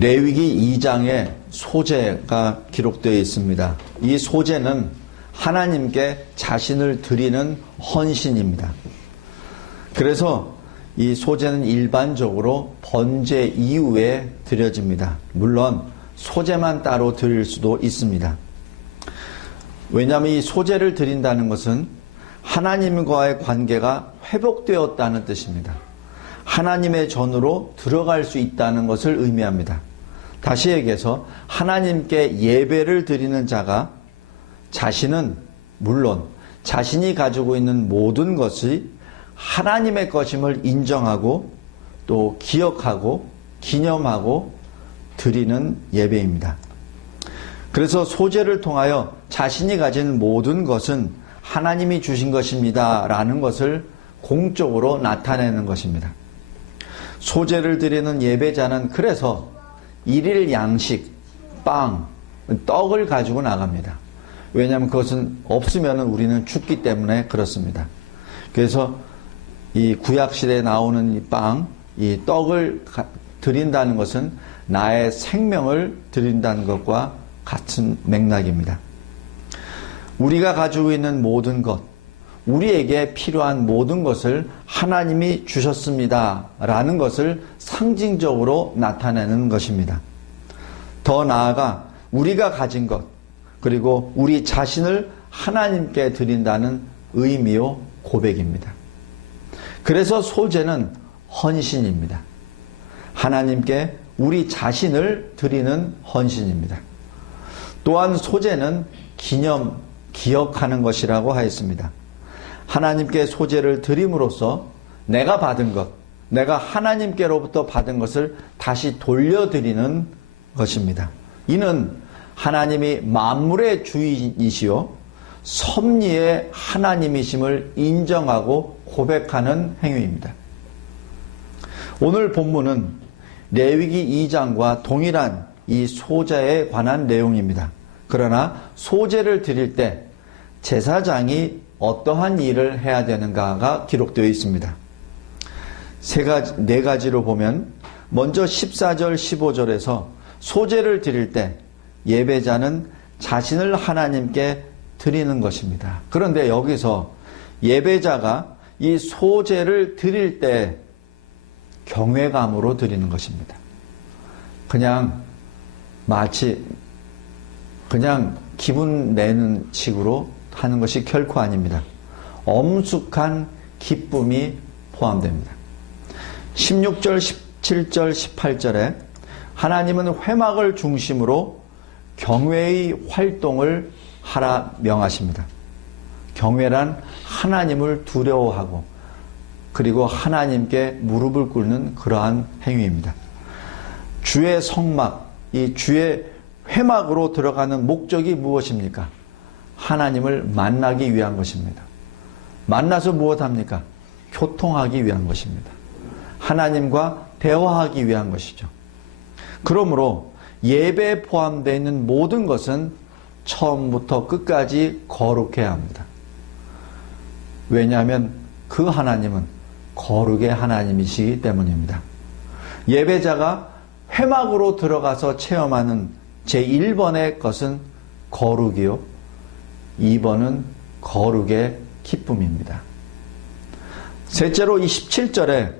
레위기 2장에 소재가 기록되어 있습니다. 이 소재는 하나님께 자신을 드리는 헌신입니다. 그래서 이 소재는 일반적으로 번제 이후에 드려집니다. 물론 소재만 따로 드릴 수도 있습니다. 왜냐하면 이 소재를 드린다는 것은 하나님과의 관계가 회복되었다는 뜻입니다. 하나님의 전으로 들어갈 수 있다는 것을 의미합니다. 다시 얘기해서 하나님께 예배를 드리는 자가 자신은 물론 자신이 가지고 있는 모든 것이 하나님의 것임을 인정하고 또 기억하고 기념하고 드리는 예배입니다. 그래서 소재를 통하여 자신이 가진 모든 것은 하나님이 주신 것입니다. 라는 것을 공적으로 나타내는 것입니다. 소재를 드리는 예배자는 그래서 일일 양식, 빵, 떡을 가지고 나갑니다. 왜냐하면 그것은 없으면 우리는 죽기 때문에 그렇습니다. 그래서 이 구약시대에 나오는 이 빵, 이 떡을 드린다는 것은 나의 생명을 드린다는 것과 같은 맥락입니다. 우리가 가지고 있는 모든 것, 우리에게 필요한 모든 것을 하나님이 주셨습니다. 라는 것을 상징적으로 나타내는 것입니다. 더 나아가 우리가 가진 것, 그리고 우리 자신을 하나님께 드린다는 의미요 고백입니다. 그래서 소재는 헌신입니다. 하나님께 우리 자신을 드리는 헌신입니다. 또한 소재는 기념, 기억하는 것이라고 하였습니다. 하나님께 소재를 드림으로써 내가 받은 것, 내가 하나님께로부터 받은 것을 다시 돌려드리는 것입니다. 이는 하나님이 만물의 주인이시요 섭리의 하나님이심을 인정하고 고백하는 행위입니다. 오늘 본문은 레위기 2장과 동일한 이 소재에 관한 내용입니다. 그러나 소재를 드릴 때 제사장이 어떠한 일을 해야 되는가가 기록되어 있습니다. 세 가지, 네 가지로 보면 먼저 14절, 15절에서 소재를 드릴 때 예배자는 자신을 하나님께 드리는 것입니다. 그런데 여기서 예배자가 이 소재를 드릴 때 경외감으로 드리는 것입니다. 그냥 마치 그냥 기분 내는 식으로 하는 것이 결코 아닙니다. 엄숙한 기쁨이 포함됩니다. 16절, 17절, 18절에 하나님은 회막을 중심으로 경외의 활동을 하라 명하십니다. 경외란 하나님을 두려워하고 그리고 하나님께 무릎을 꿇는 그러한 행위입니다. 주의 성막, 이 주의 회막으로 들어가는 목적이 무엇입니까? 하나님을 만나기 위한 것입니다. 만나서 무엇합니까? 교통하기 위한 것입니다. 하나님과 대화하기 위한 것이죠. 그러므로 예배에 포함되어 있는 모든 것은 처음부터 끝까지 거룩해야 합니다. 왜냐하면 그 하나님은 거룩의 하나님이시기 때문입니다. 예배자가 회막으로 들어가서 체험하는 제1번의 것은 거룩이요. 2번은 거룩의 기쁨입니다. 셋째로 27절에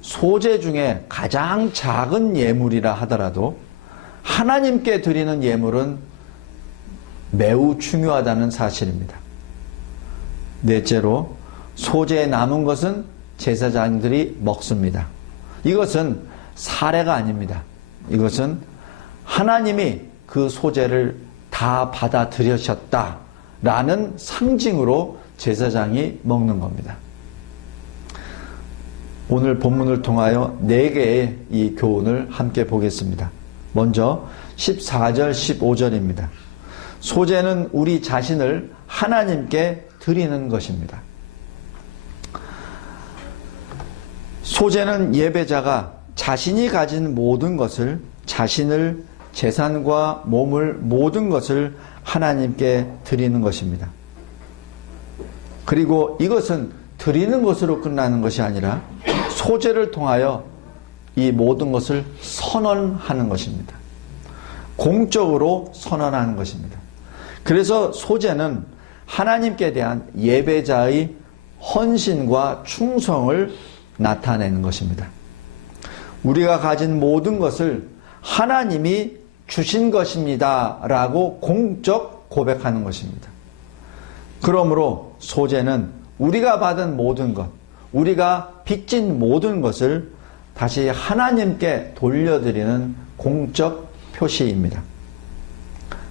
소재 중에 가장 작은 예물이라 하더라도 하나님께 드리는 예물은 매우 중요하다는 사실입니다. 넷째로 소재에 남은 것은 제사장들이 먹습니다. 이것은 사례가 아닙니다. 이것은 하나님이 그 소재를 다 받아들여셨다 라는 상징으로 제사장이 먹는 겁니다. 오늘 본문을 통하여 네 개의 이 교훈을 함께 보겠습니다. 먼저 14절, 15절입니다. 소재는 우리 자신을 하나님께 드리는 것입니다. 소재는 예배자가 자신이 가진 모든 것을 자신을 재산과 몸을 모든 것을 하나님께 드리는 것입니다. 그리고 이것은 드리는 것으로 끝나는 것이 아니라 소재를 통하여 이 모든 것을 선언하는 것입니다. 공적으로 선언하는 것입니다. 그래서 소재는 하나님께 대한 예배자의 헌신과 충성을 나타내는 것입니다. 우리가 가진 모든 것을 하나님이 주신 것입니다. 라고 공적 고백하는 것입니다. 그러므로 소재는 우리가 받은 모든 것, 우리가 빚진 모든 것을 다시 하나님께 돌려드리는 공적 표시입니다.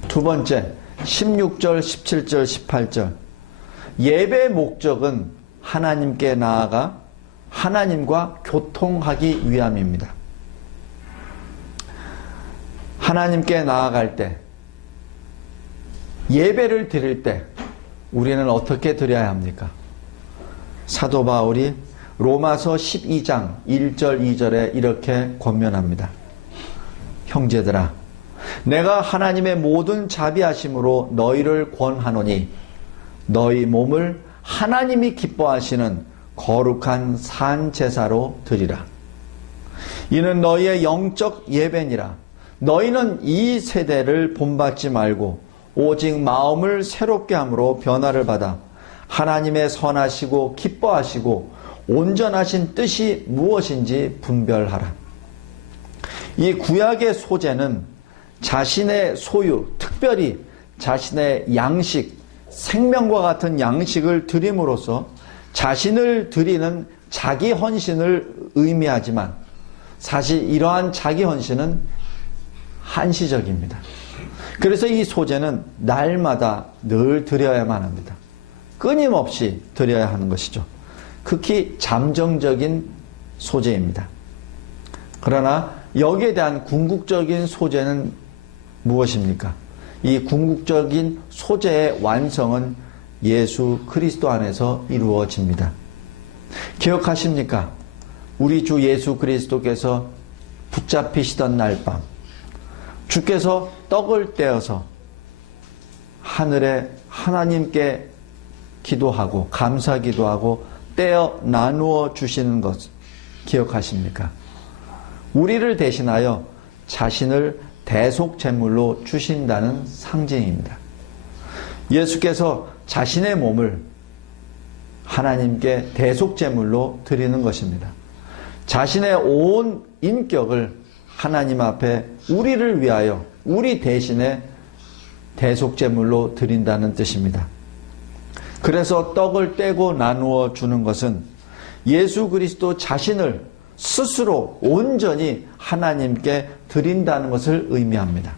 두 번째, 16절, 17절, 18절. 예배 목적은 하나님께 나아가 하나님과 교통하기 위함입니다. 하나님께 나아갈 때, 예배를 드릴 때, 우리는 어떻게 드려야 합니까? 사도 바울이 로마서 12장 1절 2절에 이렇게 권면합니다. 형제들아 내가 하나님의 모든 자비하심으로 너희를 권하노니 너희 몸을 하나님이 기뻐하시는 거룩한 산 제사로 드리라. 이는 너희의 영적 예배니라. 너희는 이 세대를 본받지 말고 오직 마음을 새롭게 함으로 변화를 받아 하나님의 선하시고 기뻐하시고 온전하신 뜻이 무엇인지 분별하라. 이 구약의 소재는 자신의 소유, 특별히 자신의 양식, 생명과 같은 양식을 드림으로써 자신을 드리는 자기 헌신을 의미하지만 사실 이러한 자기 헌신은 한시적입니다. 그래서 이 소재는 날마다 늘 드려야만 합니다. 끊임없이 드려야 하는 것이죠. 극히 잠정적인 소재입니다. 그러나 여기에 대한 궁극적인 소재는 무엇입니까? 이 궁극적인 소재의 완성은 예수 그리스도 안에서 이루어집니다. 기억하십니까? 우리 주 예수 그리스도께서 붙잡히시던 날 밤, 주께서 떡을 떼어서 하늘에 하나님께 기도하고 감사 기도하고 떼어 나누어 주시는 것 기억하십니까? 우리를 대신하여 자신을 대속 제물로 주신다는 상징입니다. 예수께서 자신의 몸을 하나님께 대속 제물로 드리는 것입니다. 자신의 온 인격을 하나님 앞에 우리를 위하여 우리 대신에 대속 제물로 드린다는 뜻입니다. 그래서 떡을 떼고 나누어 주는 것은 예수 그리스도 자신을 스스로 온전히 하나님께 드린다는 것을 의미합니다.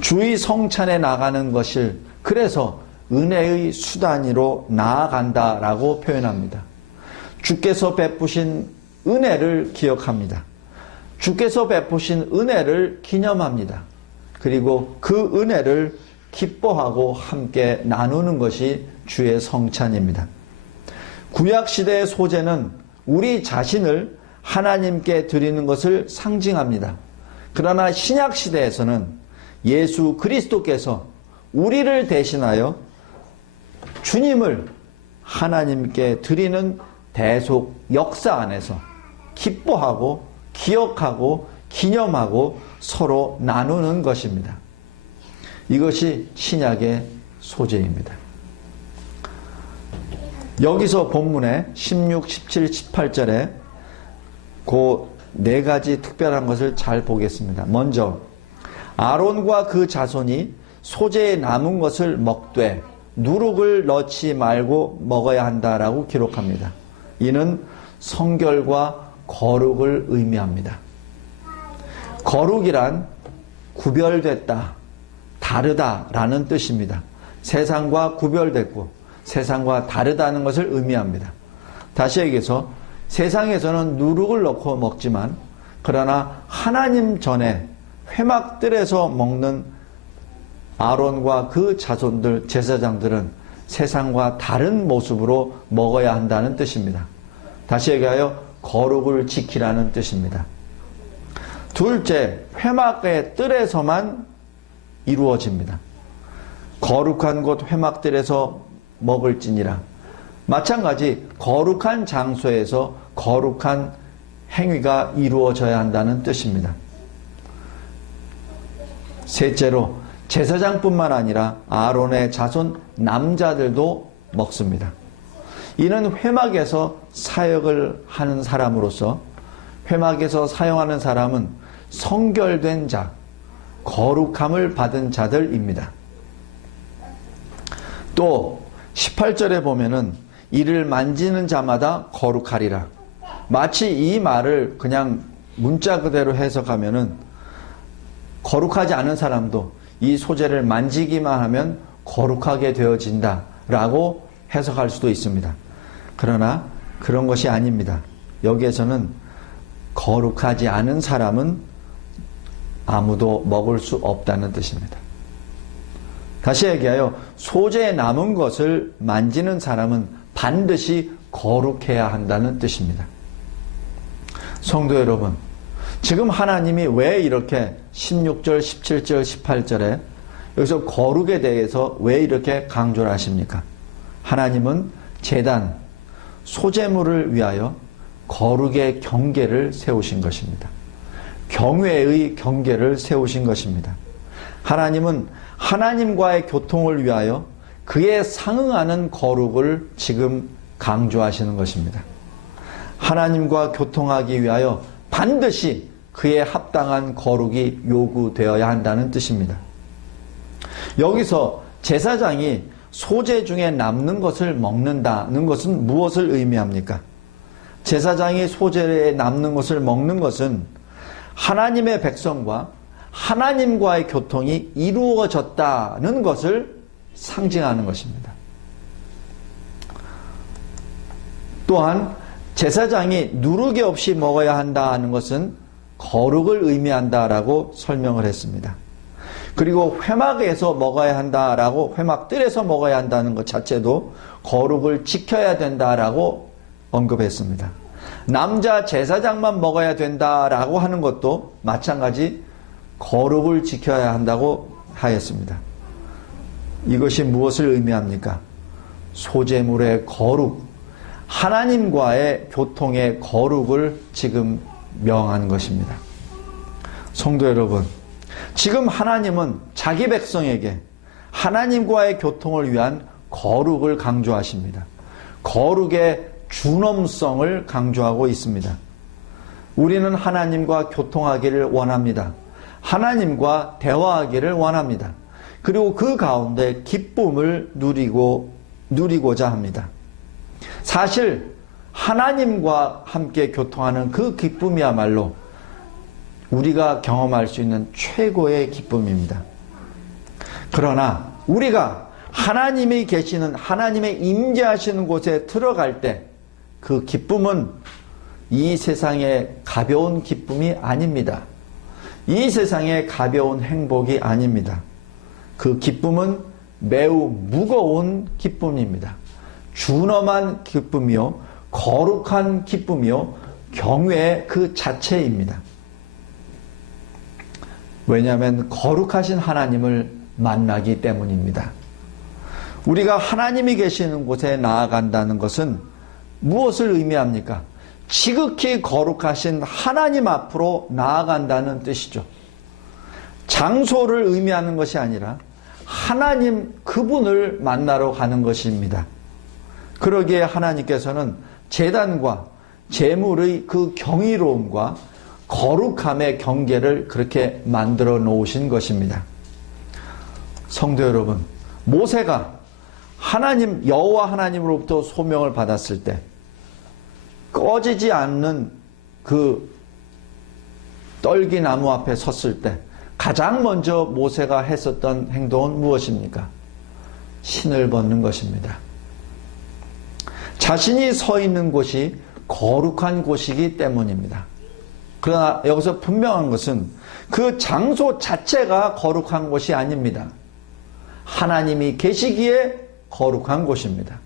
주의 성찬에 나가는 것을 그래서 은혜의 수단으로 나아간다라고 표현합니다. 주께서 베푸신 은혜를 기억합니다. 주께서 베푸신 은혜를 기념합니다. 그리고 그 은혜를 기뻐하고 함께 나누는 것이 주의 성찬입니다. 구약 시대의 소재는 우리 자신을 하나님께 드리는 것을 상징합니다. 그러나 신약 시대에서는 예수 그리스도께서 우리를 대신하여 주님을 하나님께 드리는 대속 역사 안에서 기뻐하고 기억하고 기념하고 서로 나누는 것입니다. 이것이 신약의 소재입니다. 여기서 본문에 16, 17, 18절에 그 네 가지 특별한 것을 잘 보겠습니다. 먼저 아론과 그 자손이 소재에 남은 것을 먹되 누룩을 넣지 말고 먹어야 한다라고 기록합니다. 이는 성결과 거룩을 의미합니다. 거룩이란 구별됐다, 다르다라는 뜻입니다. 세상과 구별됐고 세상과 다르다는 것을 의미합니다. 다시 얘기해서 세상에서는 누룩을 넣고 먹지만 그러나 하나님 전에 회막들에서 먹는 아론과 그 자손들 제사장들은 세상과 다른 모습으로 먹어야 한다는 뜻입니다. 다시 얘기하여 거룩을 지키라는 뜻입니다. 둘째, 회막의 뜰에서만 이루어집니다. 거룩한 곳 회막들에서 먹을지니라. 마찬가지 거룩한 장소에서 거룩한 행위가 이루어져야 한다는 뜻입니다. 셋째로 제사장뿐만 아니라 아론의 자손 남자들도 먹습니다. 이는 회막에서 사역을 하는 사람으로서 회막에서 사용하는 사람은 성결된 자, 거룩함을 받은 자들입니다. 또 18절에 보면은 이를 만지는 자마다 거룩하리라. 마치 이 말을 그냥 문자 그대로 해석하면은 거룩하지 않은 사람도 이 소재를 만지기만 하면 거룩하게 되어진다라고 해석할 수도 있습니다. 그러나 그런 것이 아닙니다. 여기에서는 거룩하지 않은 사람은 아무도 먹을 수 없다는 뜻입니다. 다시 얘기하여 소재에 남은 것을 만지는 사람은 반드시 거룩해야 한다는 뜻입니다. 성도 여러분, 지금 하나님이 왜 이렇게 16절, 17절, 18절에 여기서 거룩에 대해서 왜 이렇게 강조를 하십니까? 하나님은 재단, 소재물을 위하여 거룩의 경계를 세우신 것입니다. 경외의 경계를 세우신 것입니다. 하나님은 하나님과의 교통을 위하여 그에 상응하는 거룩을 지금 강조하시는 것입니다. 하나님과 교통하기 위하여 반드시 그에 합당한 거룩이 요구되어야 한다는 뜻입니다. 여기서 제사장이 소재 중에 남는 것을 먹는다는 것은 무엇을 의미합니까? 제사장이 소재에 남는 것을 먹는 것은 하나님의 백성과 하나님과의 교통이 이루어졌다는 것을 상징하는 것입니다. 또한 제사장이 누르기 없이 먹어야 한다는 것은 거룩을 의미한다라고 설명을 했습니다. 그리고 회막에서 먹어야 한다라고 회막들에서 먹어야 한다는 것 자체도 거룩을 지켜야 된다라고 언급했습니다. 남자 제사장만 먹어야 된다라고 하는 것도 마찬가지 거룩을 지켜야 한다고 하였습니다. 이것이 무엇을 의미합니까? 소재물의 거룩, 하나님과의 교통의 거룩을 지금 명한 것입니다. 성도 여러분, 지금 하나님은 자기 백성에게 하나님과의 교통을 위한 거룩을 강조하십니다. 거룩의 준엄성을 강조하고 있습니다. 우리는 하나님과 교통하기를 원합니다. 하나님과 대화하기를 원합니다. 그리고 그 가운데 기쁨을 누리고 누리고자 합니다. 사실 하나님과 함께 교통하는 그 기쁨이야말로 우리가 경험할 수 있는 최고의 기쁨입니다. 그러나 우리가 하나님이 계시는 하나님의 임재하시는 곳에 들어갈 때 그 기쁨은 이 세상의 가벼운 기쁨이 아닙니다. 이 세상의 가벼운 행복이 아닙니다. 그 기쁨은 매우 무거운 기쁨입니다. 준엄한 기쁨이요, 거룩한 기쁨이요, 경외의 그 자체입니다. 왜냐하면 거룩하신 하나님을 만나기 때문입니다. 우리가 하나님이 계시는 곳에 나아간다는 것은 무엇을 의미합니까? 지극히 거룩하신 하나님 앞으로 나아간다는 뜻이죠. 장소를 의미하는 것이 아니라 하나님 그분을 만나러 가는 것입니다. 그러기에 하나님께서는 재단과 재물의 그 경이로움과 거룩함의 경계를 그렇게 만들어 놓으신 것입니다. 성도 여러분, 모세가 하나님 여호와 하나님으로부터 소명을 받았을 때 꺼지지 않는 그 떨기 나무 앞에 섰을 때 가장 먼저 모세가 했었던 행동은 무엇입니까? 신을 벗는 것입니다. 자신이 서 있는 곳이 거룩한 곳이기 때문입니다. 그러나 여기서 분명한 것은 그 장소 자체가 거룩한 곳이 아닙니다. 하나님이 계시기에 거룩한 곳입니다.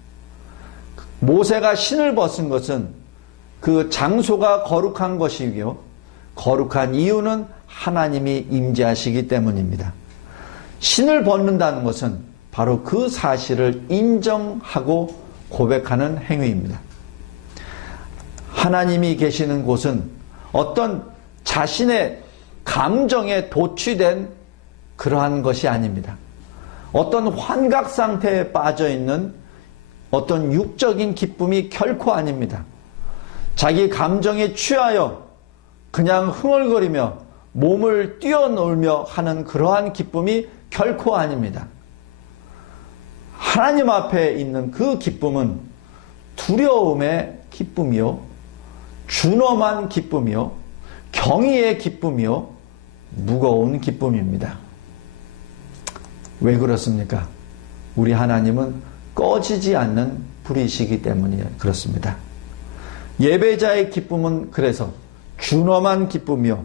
모세가 신을 벗은 것은 그 장소가 거룩한 것이고요. 거룩한 이유는 하나님이 임재하시기 때문입니다. 신을 벗는다는 것은 바로 그 사실을 인정하고 고백하는 행위입니다. 하나님이 계시는 곳은 어떤 자신의 감정에 도취된 그러한 것이 아닙니다. 어떤 환각 상태에 빠져 있는 어떤 육적인 기쁨이 결코 아닙니다. 자기 감정에 취하여 그냥 흥얼거리며 몸을 뛰어놀며 하는 그러한 기쁨이 결코 아닙니다. 하나님 앞에 있는 그 기쁨은 두려움의 기쁨이요, 준엄한 기쁨이요, 경의의 기쁨이요, 무거운 기쁨입니다. 왜 그렇습니까? 우리 하나님은 꺼지지 않는 불이시기 때문에 그렇습니다. 예배자의 기쁨은 그래서 준엄한 기쁨이요.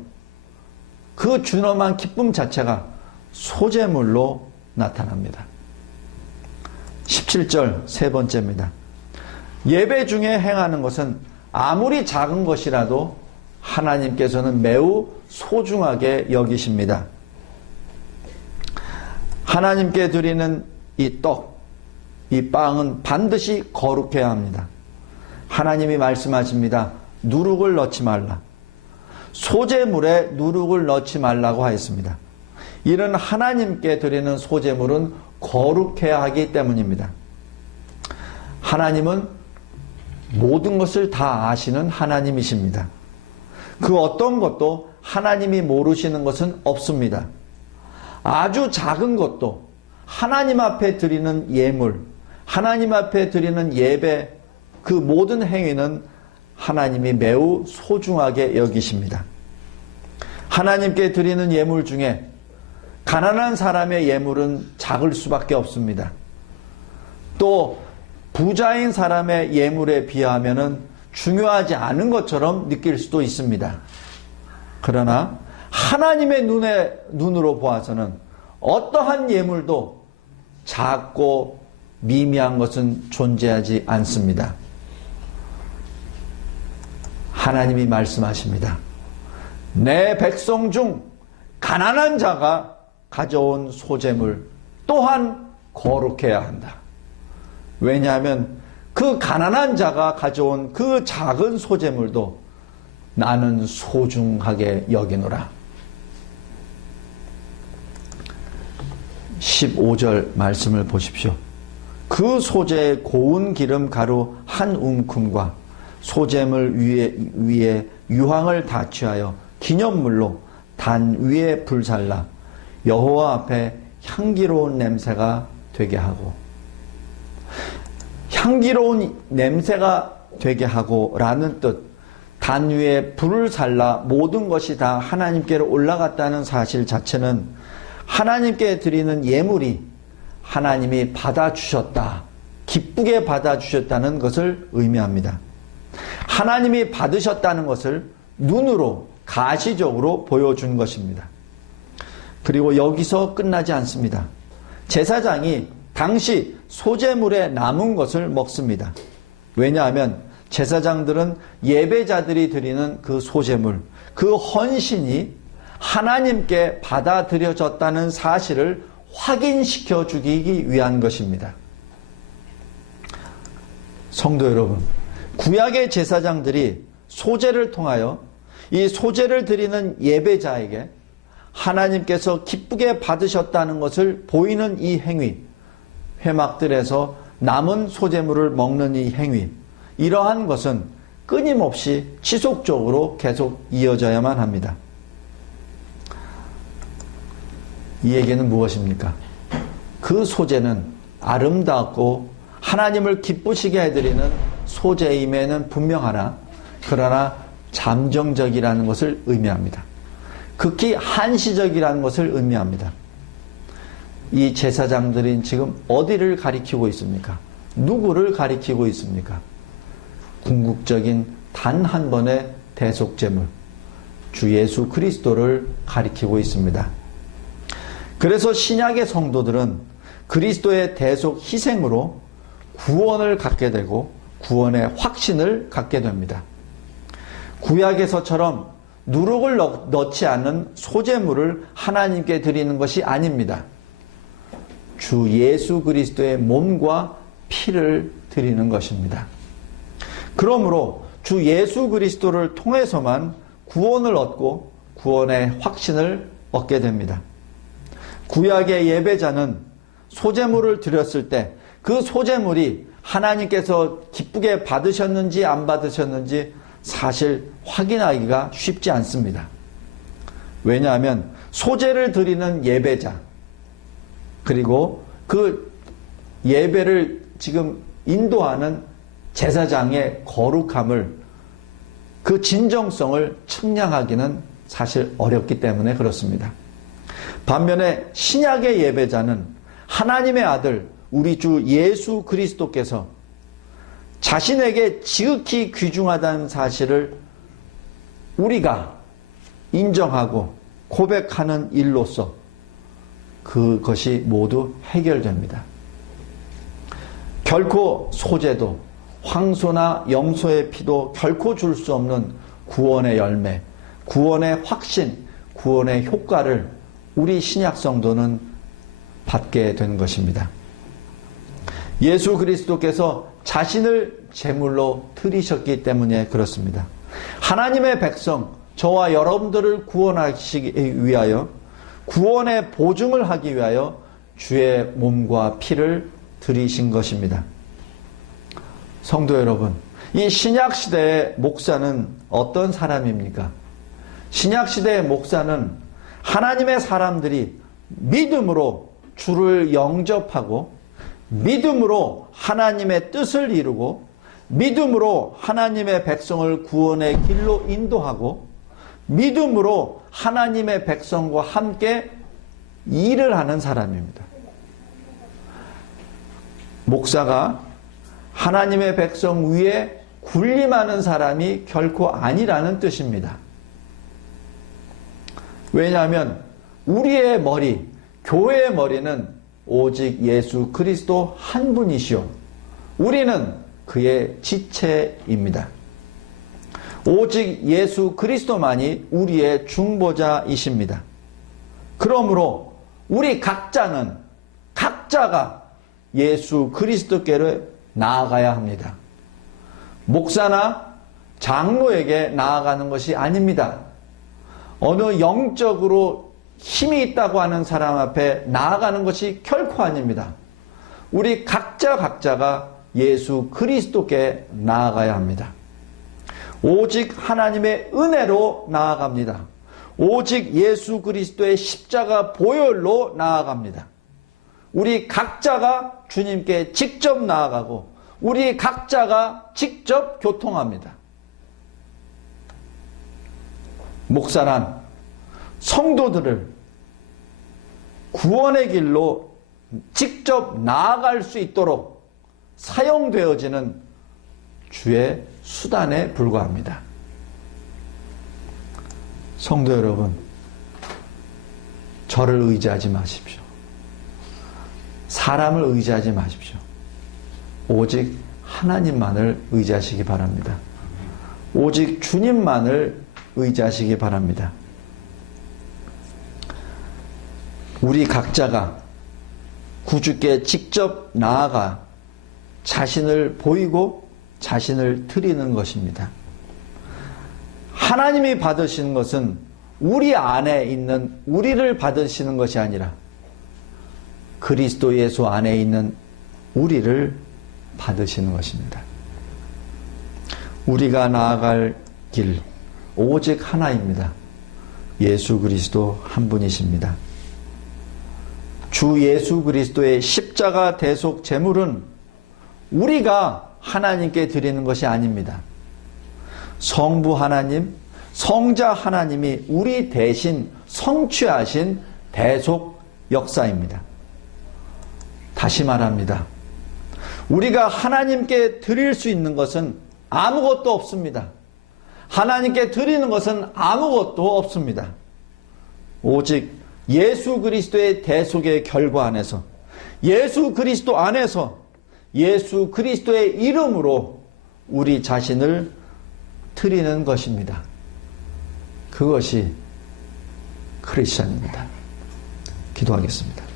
그 준엄한 기쁨 자체가 소재물로 나타납니다. 17절 세 번째입니다. 예배 중에 행하는 것은 아무리 작은 것이라도 하나님께서는 매우 소중하게 여기십니다. 하나님께 드리는 이 떡, 이 빵은 반드시 거룩해야 합니다. 하나님이 말씀하십니다. 누룩을 넣지 말라. 소재물에 누룩을 넣지 말라고 하였습니다. 이는 하나님께 드리는 소재물은 거룩해야 하기 때문입니다. 하나님은 모든 것을 다 아시는 하나님이십니다. 그 어떤 것도 하나님이 모르시는 것은 없습니다. 아주 작은 것도 하나님 앞에 드리는 예물, 하나님 앞에 드리는 예배, 그 모든 행위는 하나님이 매우 소중하게 여기십니다. 하나님께 드리는 예물 중에 가난한 사람의 예물은 작을 수밖에 없습니다. 또 부자인 사람의 예물에 비하면 중요하지 않은 것처럼 느낄 수도 있습니다. 그러나 하나님의 눈에, 눈으로 보아서는 어떠한 예물도 작고 미미한 것은 존재하지 않습니다. 하나님이 말씀하십니다. 내 백성 중 가난한 자가 가져온 소재물 또한 거룩해야 한다. 왜냐하면 그 가난한 자가 가져온 그 작은 소재물도 나는 소중하게 여기노라. 15절 말씀을 보십시오. 그 소재의 고운 기름 가루 한 움큼과 소재물 위에, 위에 유황을 다 취하여 기념물로 단 위에 불살라 여호와 앞에 향기로운 냄새가 되게 하고 향기로운 냄새가 되게 하고 라는 뜻. 단 위에 불을 살라 모든 것이 다 하나님께로 올라갔다는 사실 자체는 하나님께 드리는 예물이 하나님이 받아주셨다. 기쁘게 받아주셨다는 것을 의미합니다. 하나님이 받으셨다는 것을 눈으로 가시적으로 보여준 것입니다. 그리고 여기서 끝나지 않습니다. 제사장이 당시 소재물에 남은 것을 먹습니다. 왜냐하면 제사장들은 예배자들이 드리는 그 소재물, 그 헌신이 하나님께 받아들여졌다는 사실을 확인시켜 주기 위한 것입니다. 성도 여러분, 구약의 제사장들이 소재를 통하여 이 소재를 드리는 예배자에게 하나님께서 기쁘게 받으셨다는 것을 보이는 이 행위, 회막들에서 남은 소재물을 먹는 이 행위, 이러한 것은 끊임없이 지속적으로 계속 이어져야만 합니다. 이 얘기는 무엇입니까? 그 소재는 아름답고 하나님을 기쁘시게 해드리는 소재임에는 분명하나 그러나 잠정적이라는 것을 의미합니다. 극히 한시적이라는 것을 의미합니다. 이 제사장들이 지금 어디를 가리키고 있습니까? 누구를 가리키고 있습니까? 궁극적인 단 한 번의 대속제물, 주 예수 그리스도를 가리키고 있습니다. 그래서 신약의 성도들은 그리스도의 대속 희생으로 구원을 갖게 되고 구원의 확신을 갖게 됩니다. 구약에서처럼 누룩을 넣지 않는 소재물을 하나님께 드리는 것이 아닙니다. 주 예수 그리스도의 몸과 피를 드리는 것입니다. 그러므로 주 예수 그리스도를 통해서만 구원을 얻고 구원의 확신을 얻게 됩니다. 구약의 예배자는 소재물을 드렸을 때 그 소재물이 하나님께서 기쁘게 받으셨는지 안 받으셨는지 사실 확인하기가 쉽지 않습니다. 왜냐하면 소재를 드리는 예배자 그리고 그 예배를 지금 인도하는 제사장의 거룩함을 그 진정성을 측량하기는 사실 어렵기 때문에 그렇습니다. 반면에 신약의 예배자는 하나님의 아들 우리 주 예수 그리스도께서 자신에게 지극히 귀중하다는 사실을 우리가 인정하고 고백하는 일로서 그것이 모두 해결됩니다. 결코 소재도 황소나 염소의 피도 결코 줄 수 없는 구원의 열매, 구원의 확신, 구원의 효과를 우리 신약 성도는 받게 된 것입니다. 예수 그리스도께서 자신을 제물로 드리셨기 때문에 그렇습니다. 하나님의 백성, 저와 여러분들을 구원하시기 위하여 구원의 보증을 하기 위하여 주의 몸과 피를 드리신 것입니다. 성도 여러분, 이 신약 시대의 목사는 어떤 사람입니까? 신약 시대의 목사는 하나님의 사람들이 믿음으로 주를 영접하고 믿음으로 하나님의 뜻을 이루고 믿음으로 하나님의 백성을 구원의 길로 인도하고 믿음으로 하나님의 백성과 함께 일을 하는 사람입니다. 목사가 하나님의 백성 위에 군림하는 사람이 결코 아니라는 뜻입니다. 왜냐하면 우리의 머리, 교회의 머리는 오직 예수 그리스도 한 분이시오. 우리는 그의 지체입니다. 오직 예수 그리스도만이 우리의 중보자이십니다. 그러므로 우리 각자는 각자가 예수 그리스도께로 나아가야 합니다. 목사나 장로에게 나아가는 것이 아닙니다. 어느 영적으로 힘이 있다고 하는 사람 앞에 나아가는 것이 결코 아닙니다. 우리 각자 각자가 예수 그리스도께 나아가야 합니다. 오직 하나님의 은혜로 나아갑니다. 오직 예수 그리스도의 십자가 보혈로 나아갑니다. 우리 각자가 주님께 직접 나아가고 우리 각자가 직접 교통합니다. 목사란 성도들을 구원의 길로 직접 나아갈 수 있도록 사용되어지는 주의 수단에 불과합니다. 성도 여러분, 저를 의지하지 마십시오. 사람을 의지하지 마십시오. 오직 하나님만을 의지하시기 바랍니다. 오직 주님만을 의지하시기 바랍니다. 우리 각자가 구주께 직접 나아가 자신을 보이고 자신을 드리는 것입니다. 하나님이 받으시는 것은 우리 안에 있는 우리를 받으시는 것이 아니라 그리스도 예수 안에 있는 우리를 받으시는 것입니다. 우리가 나아갈 길 오직 하나입니다. 예수 그리스도 한 분이십니다. 주 예수 그리스도의 십자가 대속 제물은 우리가 하나님께 드리는 것이 아닙니다. 성부 하나님, 성자 하나님이 우리 대신 성취하신 대속 역사입니다. 다시 말합니다. 우리가 하나님께 드릴 수 있는 것은 아무것도 없습니다. 하나님께 드리는 것은 아무것도 없습니다. 오직 예수 그리스도의 대속의 결과 안에서 예수 그리스도 안에서 예수 그리스도의 이름으로 우리 자신을 드리는 것입니다. 그것이 크리스천입니다. 기도하겠습니다.